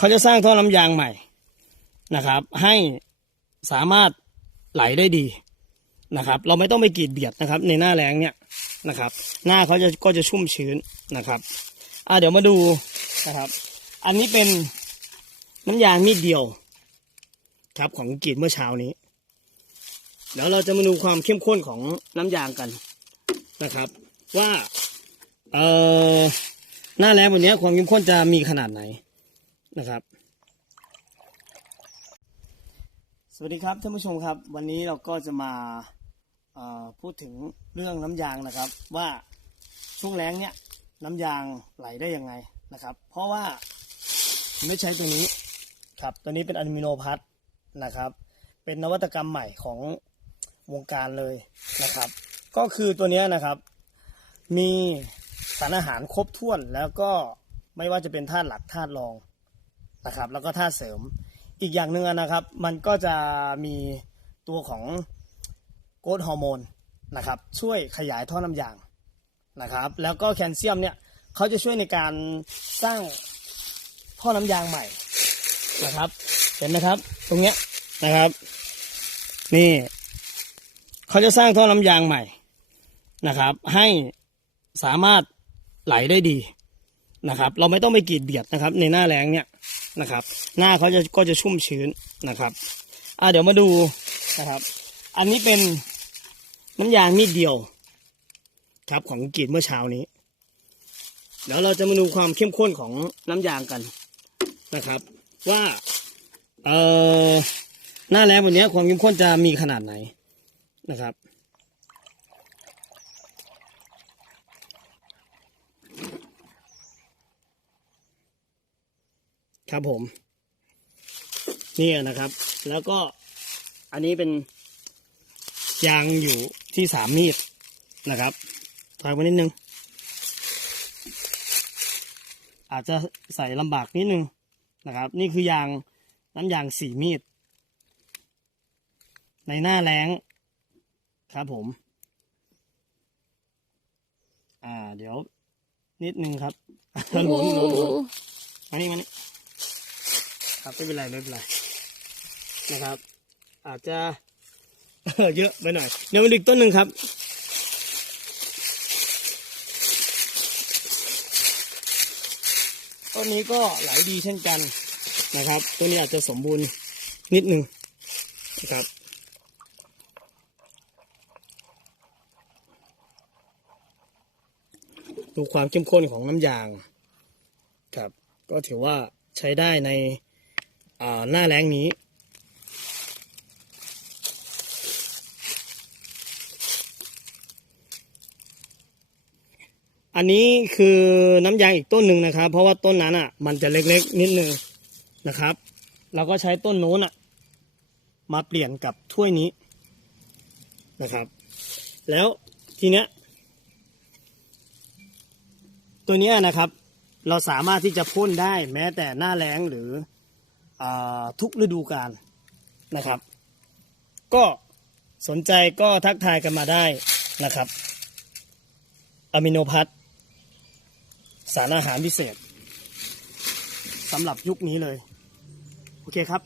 เขาจะสร้างท่อน้ำยางใหม่นะครับ ให้สามารถไหลได้ดีนะครับ เราไม่ต้องไปกรีดเบียดนะครับ ในหน้าแรงเนี่ยนะครับ หน้าเขาจะก็จะชุ่มชื้นนะครับอ่าเดี๋ยวมาดูนะครับ อันนี้เป็นน้ำยางมีดเดียวครับของกรีดเมื่อเช้านี้เดี๋ยวเราจะมาดูความเข้มข้นของน้ำยางกันนะครับ ว่าเอ่อหน้าแรงวันนี้ความเข้มข้นจะมีขนาดไหน นะครับ สวัสดีครับท่านผู้ชมครับ วันนี้เราก็จะมาพูดถึงเรื่องน้ำยางนะครับ ว่าช่วงแรงเนี่ยน้ำยางไหลได้ยังไงนะครับ เพราะว่าไม่ใช้ตัวนี้ครับตัวนี้เป็นอะลูมิโนพัทนะครับ เป็นนวัตกรรมใหม่ของวงการเลยนะครับ ก็คือตัวเนี้ยนะครับ มีสารอาหารครบถ้วนแล้วก็ไม่ว่าจะเป็นธาตุหลักธาตุรอง นะครับ แล้วก็ธาเสริมอีกอย่างหนึ่งนะครับ มันก็จะมีตัวของโกรทฮอร์โมนนะครับ ช่วยขยายท่อน้ำยางนะครับ แล้วก็แคลเซียมเนี่ยเขาจะช่วยในการสร้างท่อน้ำยางใหม่นะครับ เห็นไหมครับ ตรงเนี้ยนะครับ นี่เขาจะสร้างท่อน้ำยางใหม่นะครับ ให้สามารถไหลได้ดี นะครับ เราไม่ต้องไปกรีดเบียดนะครับ ในหน้าแรงเนี่ยนะครับ หน้าเขาจะก็จะชุ่มชื้นนะครับอ่าเดี๋ยวมาดูนะครับ อันนี้เป็นน้ำยางมีดเดียวครับของกรีดเมื่อเช้านี้ เดี๋ยวเราจะมาดูความเข้มข้นของน้ำยางกันนะครับ ว่าเอ่อหน้าแรงวันนี้ความเข้มข้นจะมีขนาดไหนนะครับ ครับผม นี่นะครับ แล้วก็อันนี้เป็นยางอยู่ที่สามมีดนะครับถอยมานิดนึง อาจจะใส่ลำบากนิดนึงนะครับ นี่คือยางน้ำยางสี่มีด ในหน้าแรงครับผม อ่า เดี๋ยว นิดนึงครับหนุนหนุนหนุนมานี่มานี่ ครับไม่เป็นไรไม่เป็นไรนะครับ อาจจะเยอะไปหน่อยเดี๋ยวมาดูอีกต้นหนึ่งครับ ต้นนี้ก็ไหลดีเช่นกันนะครับต้นนี้อาจจะสมบูรณ์นิดหนึ่งนะครับดูความเข้มข้นของน้ำยางครับ ก็ถือว่าใช้ได้ใน หน้าแรงนี้ อันนี้คือน้ำยางอีกต้นหนึ่งนะครับ เพราะว่าต้นนั้นอะ มันจะเล็กๆนิดนึงนะครับ เราก็ใช้ต้นโน้นอะ มาเปลี่ยนกับถ้วยนี้นะครับ แล้วทีเนี้ยตัวเนี้ยนะครับ เราสามารถที่จะพ่นได้แม้แต่หน้าแล้งหรือ ทุกฤดูกาลนะครับ ก็สนใจก็ทักทายกันมาได้นะครับอะมิโนพัทสารอาหารพิเศษสำหรับยุคนี้เลย โอเคครับ